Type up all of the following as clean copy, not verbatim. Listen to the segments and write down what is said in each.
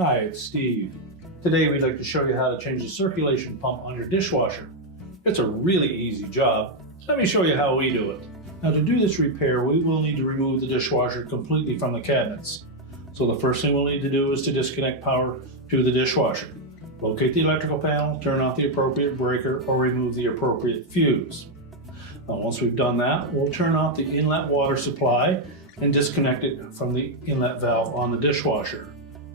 Hi, it's Steve. Today we'd like to show you how to change the circulation pump on your dishwasher. It's a really easy job. Let me show you how we do it. Now to do this repair, we will need to remove the dishwasher completely from the cabinets. So the first thing we'll need to do is to disconnect power to the dishwasher. Locate the electrical panel, turn off the appropriate breaker, or remove the appropriate fuse. Now once we've done that, we'll turn off the inlet water supply and disconnect it from the inlet valve on the dishwasher.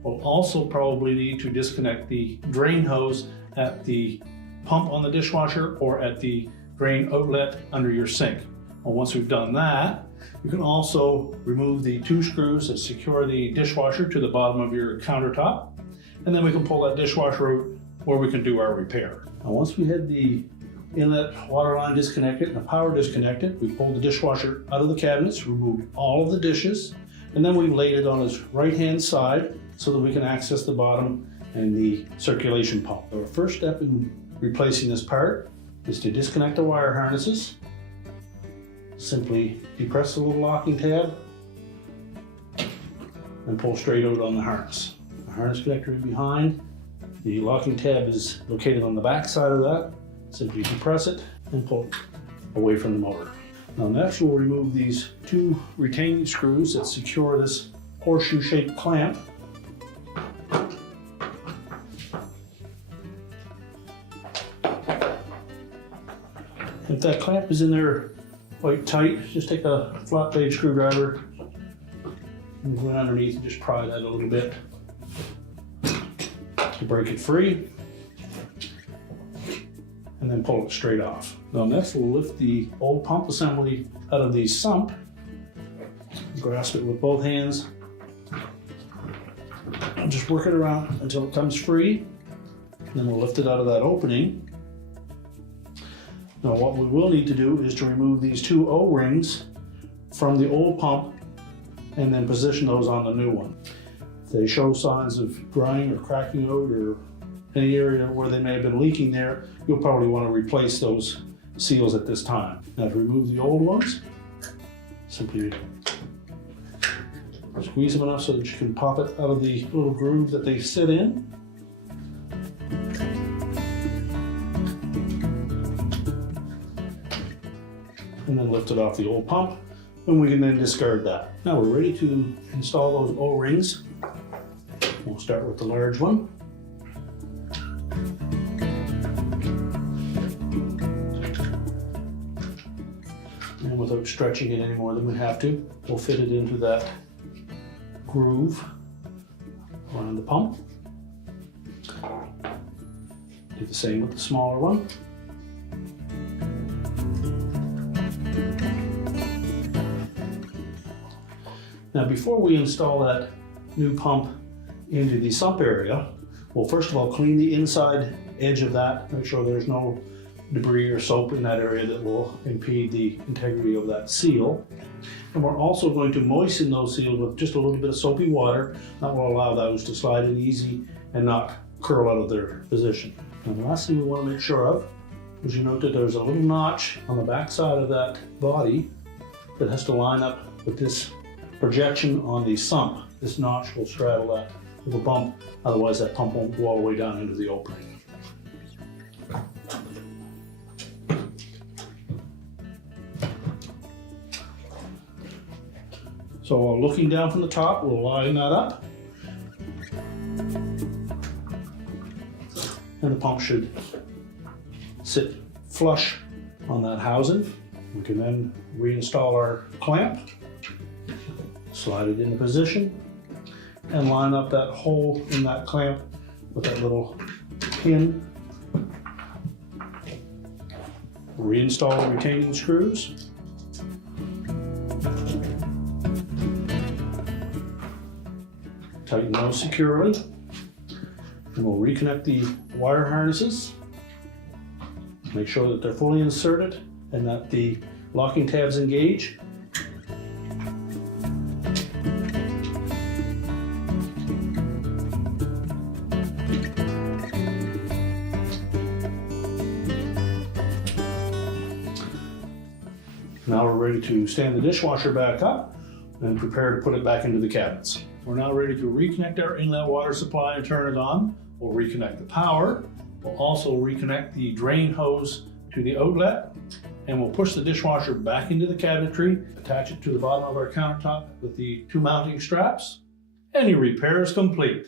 We'll also probably need to disconnect the drain hose at the pump on the dishwasher or at the drain outlet under your sink. Well, once we've done that, you can also remove the two screws that secure the dishwasher to the bottom of your countertop, and then we can pull that dishwasher out where we can do our repair. Now once we had the inlet water line disconnected and the power disconnected, we pulled the dishwasher out of the cabinets, removed all of the dishes, and then we laid it on its right-hand side so that we can access the bottom and the circulation pump. Our first step in replacing this part is to disconnect the wire harnesses. Simply depress the little locking tab and pull straight out on the harness. The harness connector is behind. The locking tab is located on the back side of that. Simply depress it and pull it away from the motor. Now next we'll remove these two retaining screws that secure this horseshoe-shaped clamp. If that clamp is in there quite tight, just take a flat blade screwdriver and go in underneath and just pry that a little bit to break it free, and then pull it straight off. Now next we'll lift the old pump assembly out of the sump, grasp it with both hands, and just work it around until it comes free. Then we'll lift it out of that opening. Now what we will need to do is to remove these two O-rings from the old pump and then position those on the new one. If they show signs of drying or cracking out or any area where they may have been leaking there, you'll probably want to replace those seals at this time. Now to remove the old ones, simply squeeze them enough so that you can pop it out of the little groove that they sit in. And then lift it off the old pump, and we can then discard that. Now we're ready to install those O-rings. We'll start with the large one. And without stretching it any more than we have to, we'll fit it into that groove around the pump. Do the same with the smaller one. Now before we install that new pump into the sump area, we'll first of all clean the inside edge of that, make sure there's no debris or soap in that area that will impede the integrity of that seal. And we're also going to moisten those seals with just a little bit of soapy water. That will allow those to slide in easy and not curl out of their position. And the last thing we want to make sure of is you note that there's a little notch on the back side of that body that has to line up with this projection on the sump. This notch will straddle that little bump, otherwise that pump won't go all the way down into the opening. So looking down from the top, we'll line that up. And the pump should sit flush on that housing. We can then reinstall our clamp, slide it into position, and line up that hole in that clamp with that little pin. Reinstall the retaining screws. Tighten those securely. And we'll reconnect the wire harnesses. Make sure that they're fully inserted and that the locking tabs engage. Now we're ready to stand the dishwasher back up and prepare to put it back into the cabinets. We're now ready to reconnect our inlet water supply and turn it on. We'll reconnect the power. We'll also reconnect the drain hose to the outlet, and we'll push the dishwasher back into the cabinetry, attach it to the bottom of our countertop with the two mounting straps, and your repair is complete.